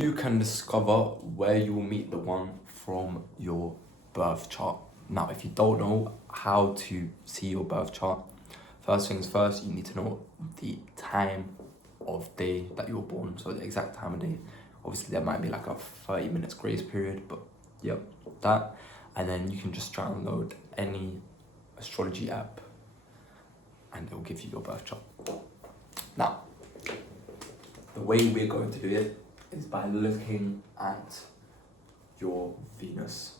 You can discover where you will meet the one from your birth chart. Now, if you don't know how to see your birth chart, first things first, you need to know the time of day that you were born. So the exact time of day. Obviously, there might be like a 30 minutes grace period, but yep, that. And then you can just download any astrology app and it will give you your birth chart. Now, the way we're going to do it is by looking at your Venus.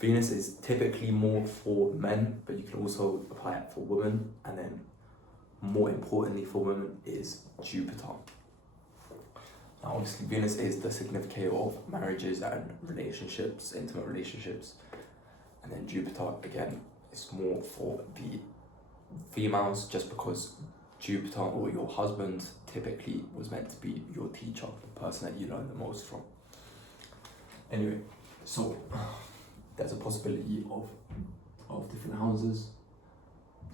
Venus is typically more for men, but you can also apply it for women. And then more importantly for women is Jupiter. Now obviously Venus is the significator of marriages and relationships, intimate relationships. And then Jupiter, again, is more for the females, just because Jupiter or your husband typically was meant to be your teacher, the person that you learn the most from. Anyway, so there's a possibility of different houses.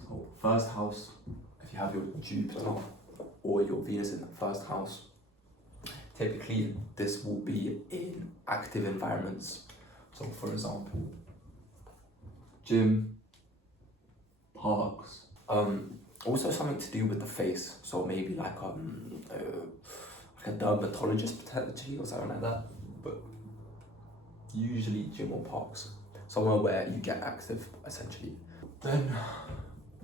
So first house, if you have your Jupiter or your Venus in the first house, typically this will be in active environments. So for example, gym, parks, also something to do with the face. So maybe like a dermatologist potentially or something like that. But usually gym or parks, somewhere where you get active essentially. Then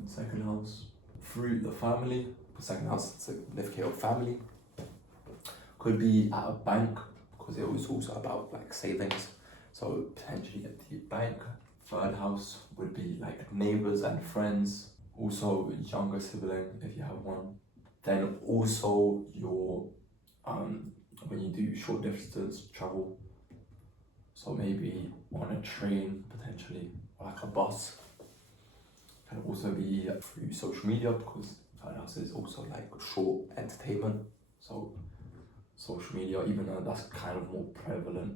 second house, through the family. Second house is significant of family. Could be at a bank, because it was also about like savings. So potentially at the bank. Third house would be like neighbors and friends. Also younger sibling if you have one. Then also your when you do short distance travel, so maybe on a train potentially, or like a bus. Can also be through social media, because third house is also like short entertainment. So social media, even though that's kind of more prevalent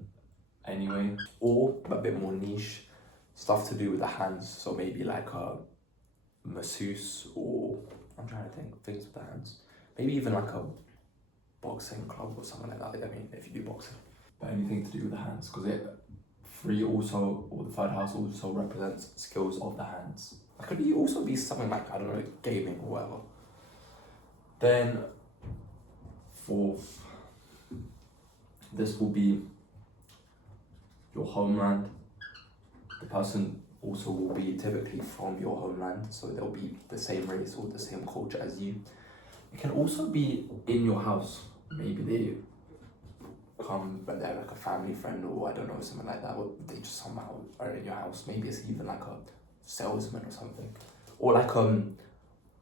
anyway. Or a bit more niche, stuff to do with the hands. So maybe like a masseuse, or I'm trying to think things with the hands. Maybe even like a boxing club or something like that. I mean, if you do boxing, but anything to do with the hands, because it three also, or the third house also represents skills of the hands. It could be also be something like, I don't know, gaming or whatever. Then fourth, this will be your homeland. The person also will be typically from your homeland, so they'll be the same race or the same culture as you. It can also be in your house. Maybe they come, but they're like a family friend, or I don't know, something like that, or they just somehow are in your house. Maybe it's even like a salesman or something, or like an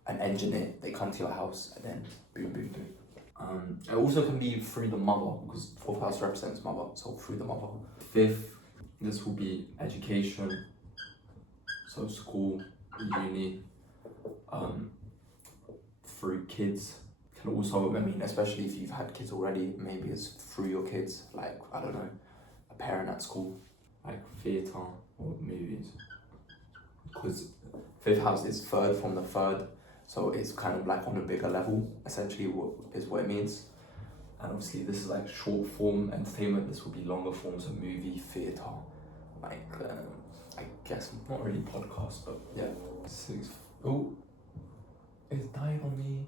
engineer. They come to your house and then boom, boom, boom. It also can be through the mother, because fourth house represents mother, so through the mother. Fifth, this will be education, so school, uni, through kids. Can also, I mean, especially if you've had kids already, maybe it's through your kids, like, I don't know, a parent at school, like theatre or movies. Because fifth house is third from the third, so it's kind of like on a bigger level, essentially what it means. And obviously this is like short form entertainment. This will be longer forms of movie, theatre, like I guess not really podcast, but yeah. Six. Oh, it's died on me.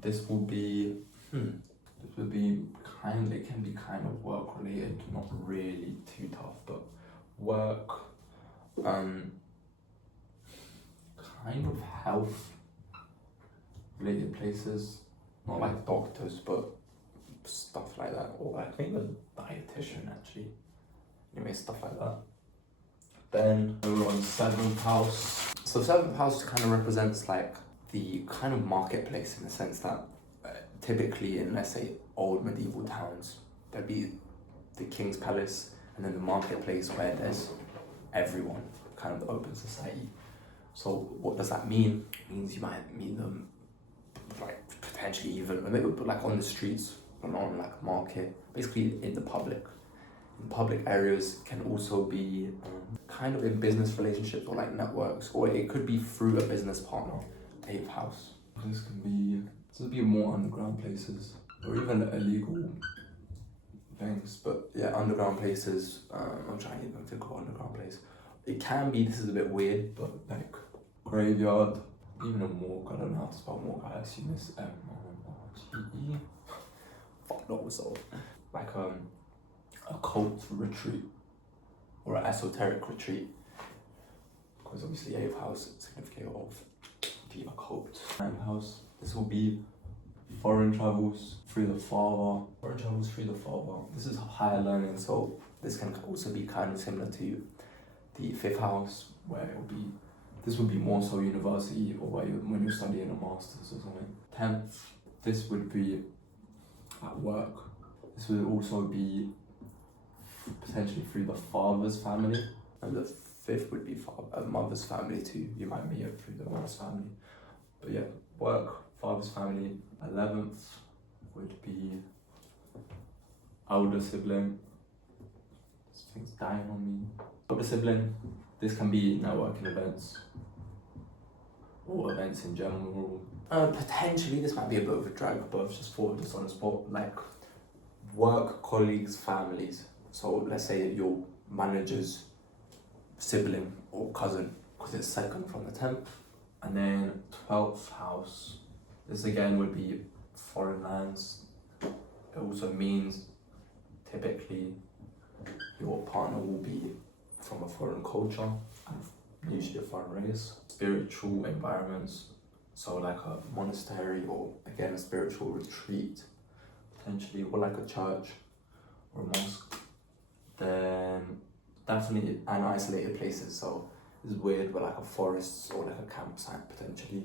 This will be this will be it can be kind of work related, not really too tough, but work, kind of health related places, not like doctors, but stuff like that, or I think a dietitian actually. Anyway, stuff like that. Then we're on seventh house. So seventh house kind of represents like the kind of marketplace, in the sense that typically in, let's say, old medieval towns, there'd be the king's palace and then the marketplace where there's everyone, kind of open society. So what does that mean? It means you might meet them like potentially even maybe like on the streets, or on like a market, basically in the public. In public areas. Can also be kind of in business relationships or like networks, or it could be through a business partner. Eighth house. This would be more underground places, or even illegal things. But yeah, underground places. I'm trying to even think of underground place. It can be. This is a bit weird, but like graveyard, even a morgue. I don't know how to spell morgue. I assume it's M-O-R-G-E. Fuck no, so like a cult retreat or an esoteric retreat, because obviously 8th house is significant of the occult. 9th house. This will be foreign travels through the father. Foreign travels through the father. This is higher learning, so this can also be kind of similar to the 5th house, where it will be. This would be more so university, or where when you're studying a master's or something. 10th. This would be at work. This would also be potentially through the father's family, and the 5th would be mother's family too. You might meet it through the mother's family, but yeah, work, father's family. 11th would be elder sibling. This thing's dying on me. Elder sibling. This can be networking events or events in general. Potentially, this might be a bit of a drag, but I've just thought of this on the spot. Like work, colleagues, families. So let's say your manager's sibling or cousin, because it's second from the 10th. And then 12th house. This again would be foreign lands. It also means typically your partner will be from a foreign culture and usually a foreign race. Spiritual environments, so like a monastery or again a spiritual retreat, potentially, or like a church or a mosque. Then definitely an isolated places, so this is weird, but like a forest or like a campsite potentially.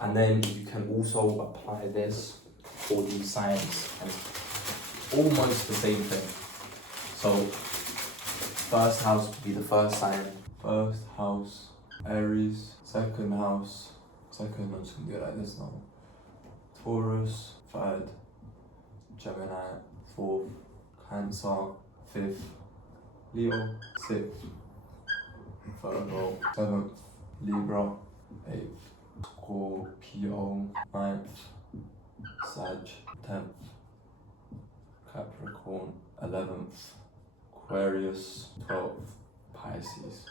And then you can also apply this for these signs and almost the same thing. So first house would be the first sign. First house, Aries. Second house, second, I'm just gonna do it like this now. Taurus. Third, Gemini. Fourth, Cancer. Fifth, Leo. Sixth, Virgo. Seventh, Libra. Eighth, Scorpio. 9th, Sag. 10th, Capricorn. 11th, Aquarius. 12th, Pisces.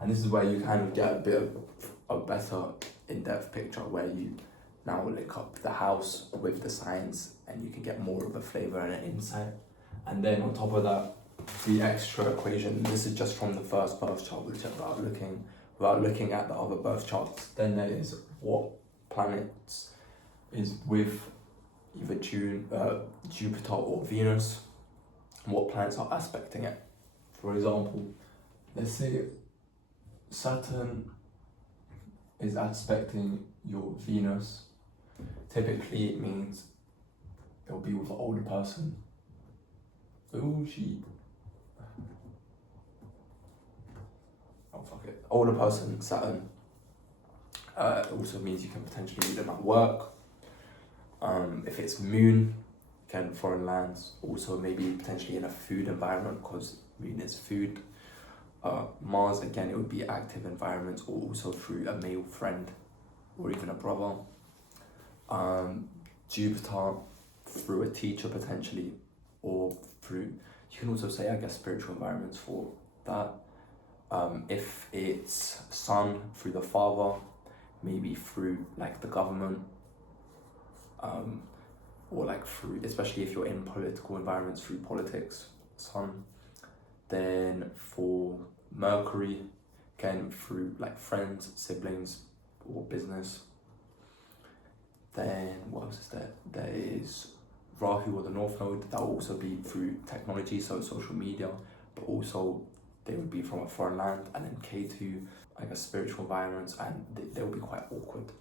And this is where you kind of get a bit of a better in-depth picture, where you now link up the house with the signs and you can get more of a flavour and an insight. And then on top of that, the extra equation. This is just from the first birth chart, which without looking at the other birth charts. Then there is what planets is with either Jupiter or Venus, and what planets are aspecting it. For example, let's say Saturn is aspecting your Venus. Typically it means it'll be with an older person. Older person, Saturn. It also means you can potentially meet them at work. If it's Moon, again, foreign lands. Also maybe potentially in a food environment, because Moon is food. Mars, again, it would be active environments, or also through a male friend or even a brother. Jupiter through a teacher potentially, or through, you can also say, I guess, spiritual environments for that. If it's Sun through the father, maybe through like the government, or like through, especially if you're in political environments, through politics, Sun. Then for Mercury, again through like friends, siblings, or business. Then what else is there? There is Rahu or the North Node. That will also be through technology, so social media, but also they would be from a foreign land. And then K2, I guess, spiritual environments, and they will be quite awkward.